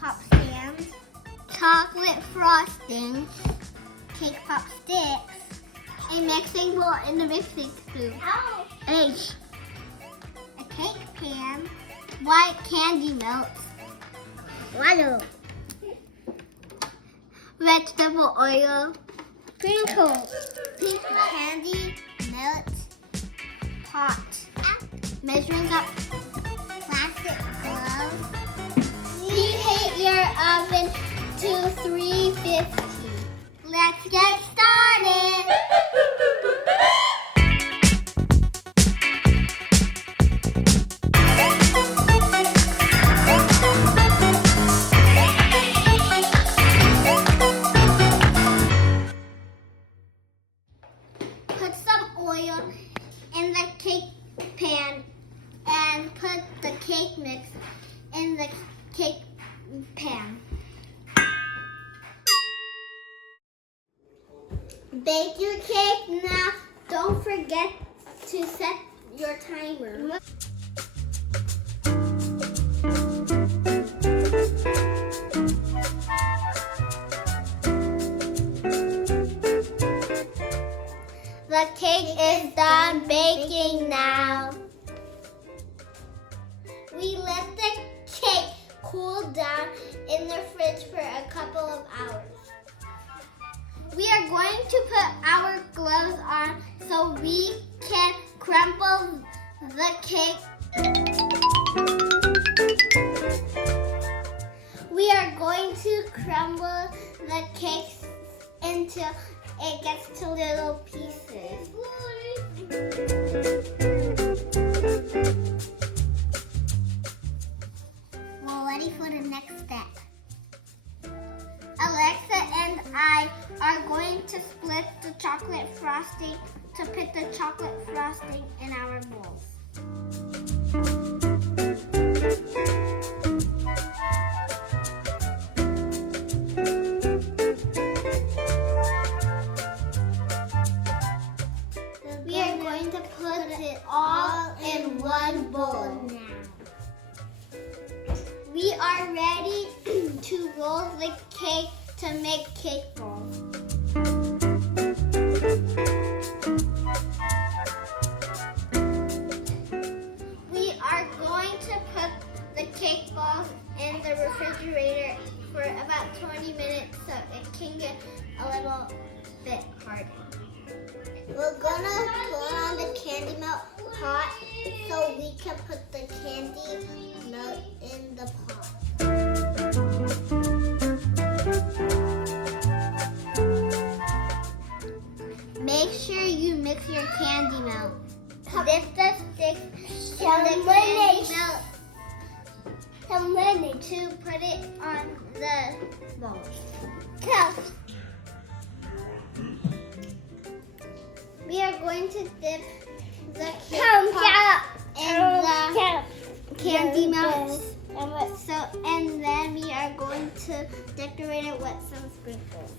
Pop stands, chocolate frosting, Cakepop sticks, a mixing bowl in the mixing spoon, H, a cake pan, white candy melts, water, vegetable oil, sprinkles, pink candy melts, pot, measuring cup, plastic gloves. Preheat your oven to 350. Let's get started. Put some oil in the cake pan and put the cake mix in the cake pan. Bake your cake now. Don't forget to set your timer. The cake is done baking now. We let the cake cool down in the fridge for a couple of hours. We are going to put our gloves on so we can crumble the cake. We are going to crumble the cake until it gets to little pieces. We're ready for the next step. Alexa and I are going to split the chocolate frosting to put the chocolate frosting in our bowls. We are going to put it all in one bowl now. We are ready to roll the cake to make cake balls. We are going to put the cake balls in the refrigerator for about 20 minutes so it can get a little bit harder. We're gonna put on the candy melt pot so we can put the candy melt in the pot. Make sure you mix your candy melt. Dip the sticks in the candy melt to put it on the balls. We are going to dip the cake pop in the candy melt. And then we are going to decorate it with some sprinkles.